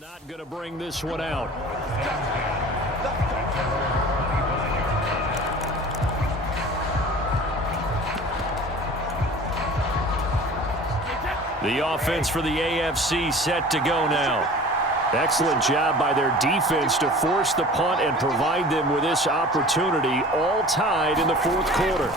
Not going to bring this one out. The offense for the AFC set to go now. Excellent job by their defense to force the punt and provide them with this opportunity, all tied in the fourth quarter.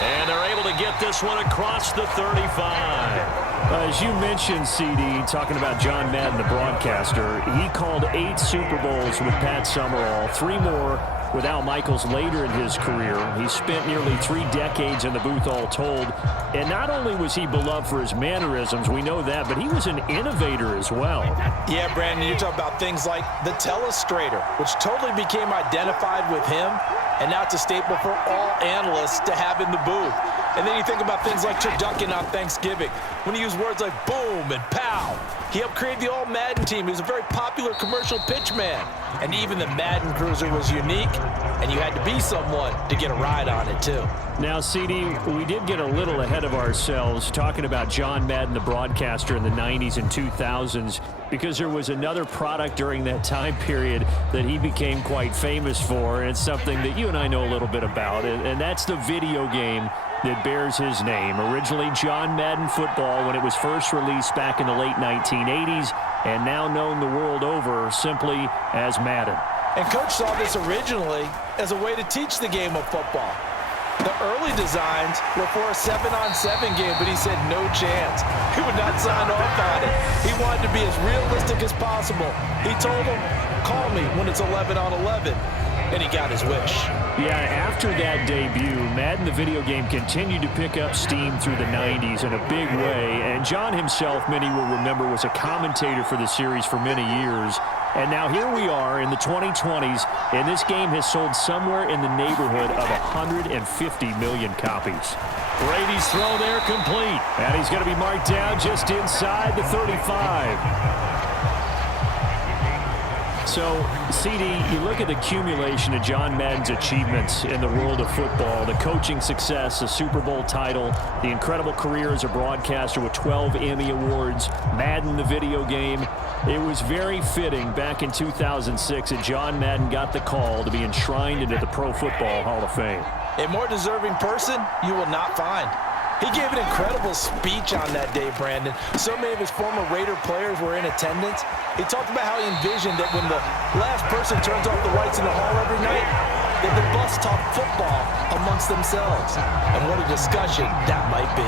And they're able to get this one across the 35. As you mentioned, CD, talking about John Madden, the broadcaster, he called 8 Super Bowls with Pat Summerall, 3 more with Al Michaels later in his career. He spent nearly 3 decades in the booth all told. And not only was he beloved for his mannerisms, we know that, but he was an innovator as well. Yeah, Brandon, you're talking about things like the telestrator, which totally became identified with him, and now it's a staple for all analysts to have in the booth. And then you think about things like turducken on Thanksgiving, when he used words like boom and pow. He helped create the All-Madden team. He was a very popular commercial pitch man. And even the Madden Cruiser was unique, and you had to be someone to get a ride on it, too. Now, CD, we did get a little ahead of ourselves talking about John Madden, the broadcaster in the 90s and 2000s, because there was another product during that time period that he became quite famous for, and it's something that you and I know a little bit about, and that's the video game that bears his name. Originally John Madden Football when it was first released back in the late 1980s, and now known the world over simply as Madden. And Coach saw this originally as a way to teach the game of football. The early designs were for a 7-on-7 game, but he said no chance. He would not sign off on it. He wanted to be as realistic as possible. He told him, call me when it's 11-on-11. And he got his wish. Yeah, after that debut, Madden the video game continued to pick up steam through the 90s in a big way. And John himself, many will remember, was a commentator for the series for many years. And now here we are in the 2020s, and this game has sold somewhere in the neighborhood of 150 million copies. Brady's throw there complete. And he's going to be marked down just inside the 35. So, CD, you look at the accumulation of John Madden's achievements in the world of football, the coaching success, the Super Bowl title, the incredible career as a broadcaster with 12 Emmy Awards, Madden the video game. It was very fitting back in 2006 that John Madden got the call to be enshrined into the Pro Football Hall of Fame. A more deserving person you will not find. He gave an incredible speech on that day, Brandon. So many of his former Raider players were in attendance. He talked about how he envisioned that when the last person turns off the lights in the hall every night, that the bus talk football amongst themselves. And what a discussion that might be.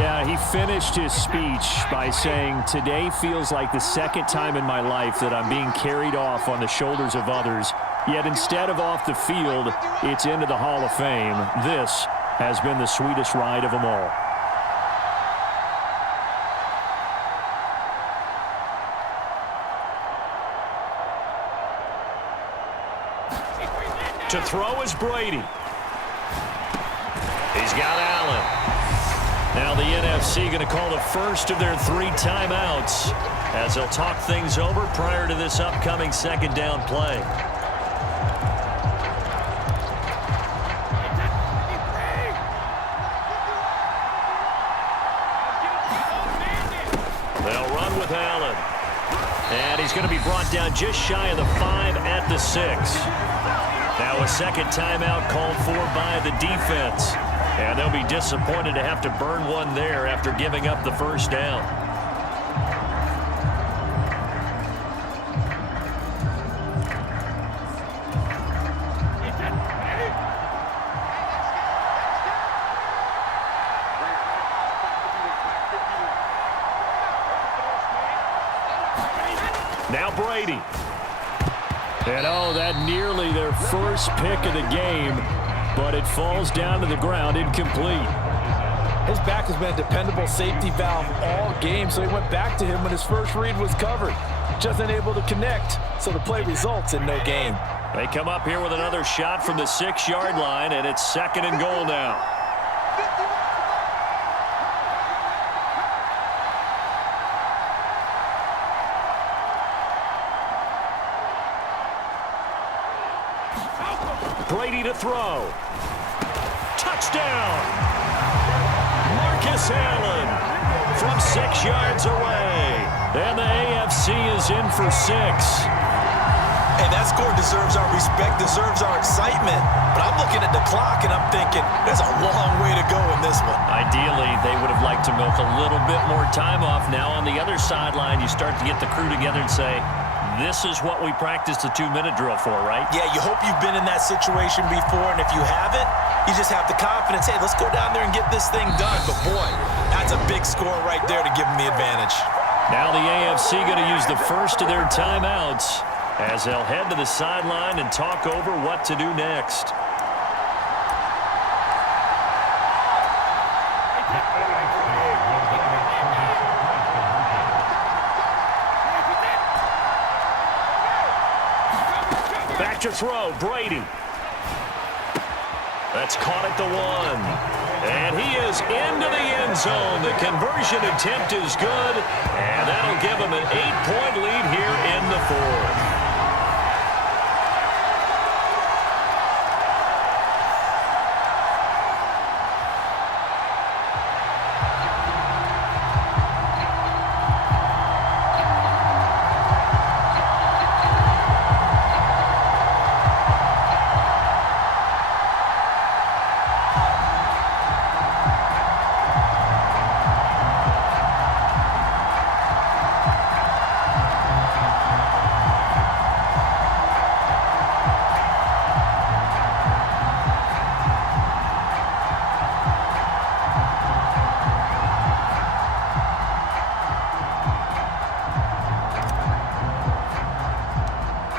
Yeah, he finished his speech by saying, today feels like the second time in my life that I'm being carried off on the shoulders of others. Yet instead of off the field, it's into the Hall of Fame. This has been the sweetest ride of them all. To throw is Brady. He's got Allen. Now the NFC going to call the first of their 3 timeouts as they'll talk things over prior to this upcoming second down play. They'll run with Allen. And he's going to be brought down just shy of the 5 at the 6. Now a second timeout called for by the defense. And they'll be disappointed to have to burn one there after giving up the first down. Now Brady. And oh, that nearly their first pick of the game, but it falls down to the ground incomplete. His back has been a dependable safety valve all game, so he went back to him when his first read was covered. Just unable to connect, so the play results in no gain. They come up here with another shot from the 6-yard line, and it's 2nd and goal now. Brady to throw. Touchdown! Marcus Allen from 6 yards away. And the AFC is in for 6. Hey, that score deserves our respect, deserves our excitement. But I'm looking at the clock, and I'm thinking, there's a long way to go in this one. Ideally, they would have liked to milk a little bit more time off. Now on the other sideline, you start to get the crew together and say, this is what we practiced the 2-minute drill for, right? Yeah, you hope you've been in that situation before, and if you haven't, you just have the confidence, hey, let's go down there and get this thing done. But, boy, that's a big score right there to give them the advantage. Now the AFC going to use the first of their timeouts as they'll head to the sideline and talk over what to do next. Back to throw, Brady. That's caught at the 1. And he is into the end zone. The conversion attempt is good, and that'll give him an 8-point lead here in the 4th.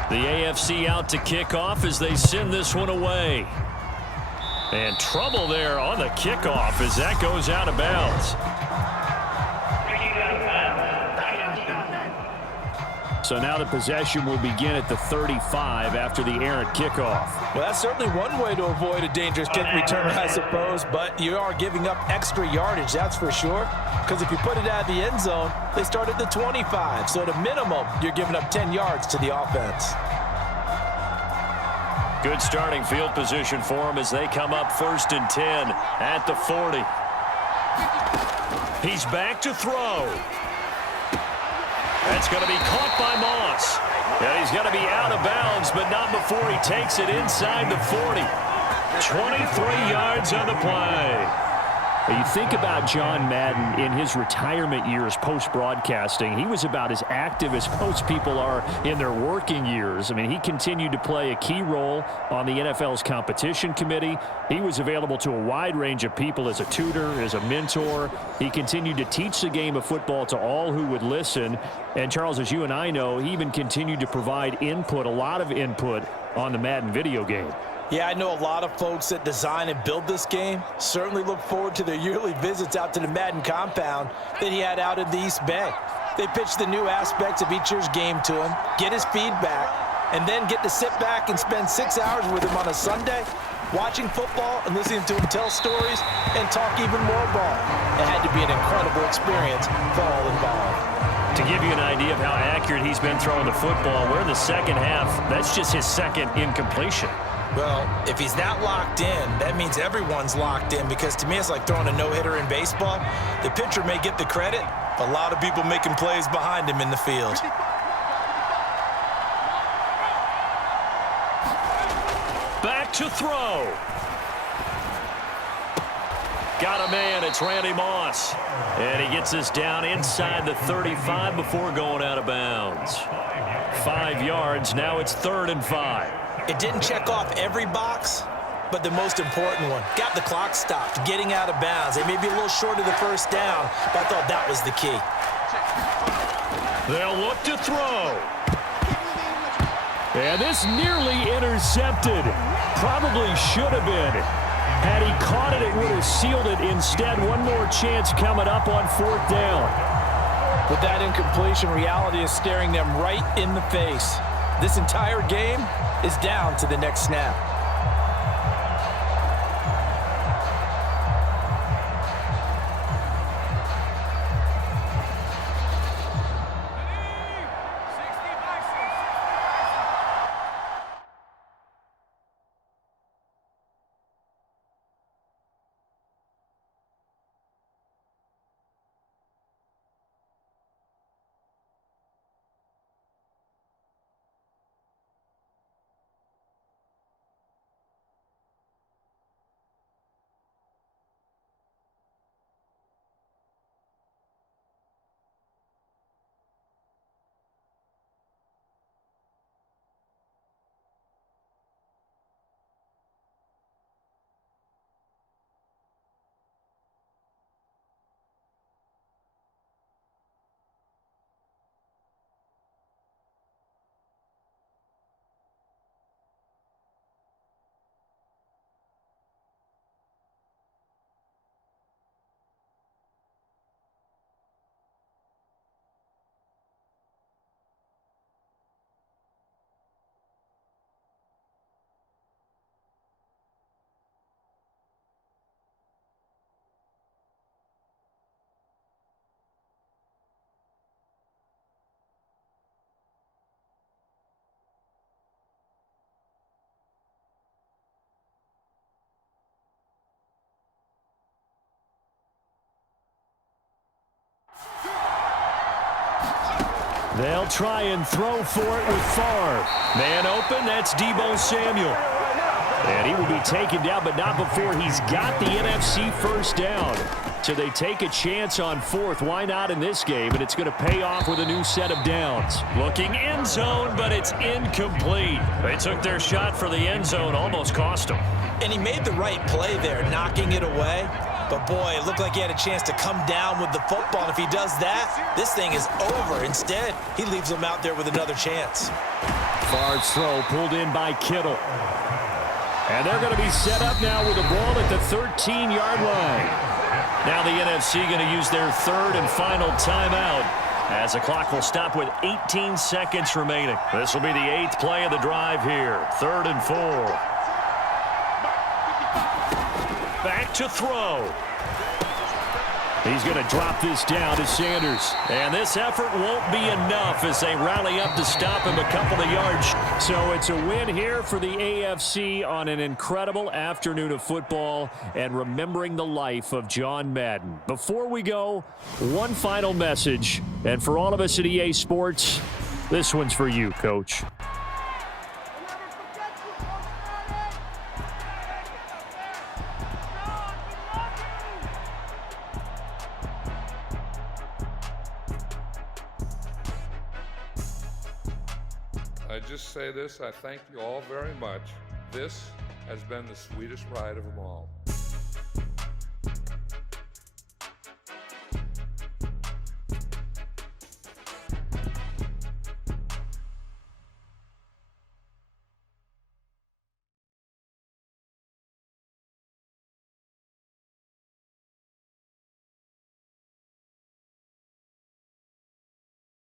The AFC out to kick off as they send this one away. And trouble there on the kickoff as that goes out of bounds. So now the possession will begin at the 35 after the errant kickoff. Well, that's certainly one way to avoid a dangerous kick return, I suppose, but you are giving up extra yardage, that's for sure. Because if you put it out of the end zone, they start at the 25. So at a minimum, you're giving up 10 yards to the offense. Good starting field position for them as they come up 1st and 10 at the 40. He's back to throw. That's going to be caught by Moss. And he's going to be out of bounds, but not before he takes it inside the 40. 23 yards on the play. You think about John Madden in his retirement years post-broadcasting. He was about as active as most people are in their working years. I mean, he continued to play a key role on the NFL's competition committee. He was available to a wide range of people as a tutor, as a mentor. He continued to teach the game of football to all who would listen. And, Charles, as you and I know, he even continued to provide input, a lot of input, on the Madden video game. Yeah, I know a lot of folks that design and build this game certainly look forward to their yearly visits out to the Madden compound that he had out in the East Bay. They pitch the new aspects of each year's game to him, get his feedback, and then get to sit back and spend 6 hours with him on a Sunday, watching football and listening to him tell stories and talk even more ball. It had to be an incredible experience for all involved. To give you an idea of how accurate he's been throwing the football, we're in the second half. That's just his second incompletion. Well, if he's not locked in, that means everyone's locked in, because to me it's like throwing a no-hitter in baseball. The pitcher may get the credit, but a lot of people making plays behind him in the field. Back to throw. Got a man, it's Randy Moss. And he gets us down inside the 35 before going out of bounds. 5 yards, now it's 3rd and 5. It didn't check off every box, but the most important one. Got the clock stopped, getting out of bounds. They may be a little short of the first down, but I thought that was the key. They'll look to throw. And this nearly intercepted. Probably should have been. Had he caught it, it would have sealed it. Instead, one more chance coming up on 4th down. With that incompletion, reality is staring them right in the face. This entire game is down to the next snap. They'll try and throw for it with Favre. Man open, that's Deebo Samuel. And he will be taken down, but not before he's got the NFC first down. So they take a chance on fourth. Why not in this game? And it's going to pay off with a new set of downs. Looking end zone, but it's incomplete. They took their shot for the end zone, almost cost them. And he made the right play there, knocking it away. But, boy, it looked like he had a chance to come down with the football. And if he does that, this thing is over. Instead, he leaves him out there with another chance. Favre's throw pulled in by Kittle. And they're going to be set up now with the ball at the 13-yard line. Now the NFC going to use their third and final timeout as the clock will stop with 18 seconds remaining. This will be the 8th play of the drive here. 3rd and 4. Back to throw. He's going to drop this down to Sanders. And this effort won't be enough as they rally up to stop him a couple of yards. So it's a win here for the AFC on an incredible afternoon of football and remembering the life of John Madden. Before we go, one final message. And for all of us at EA Sports, this one's for you, Coach. I just say this, I thank you all very much. This has been the sweetest ride of them all.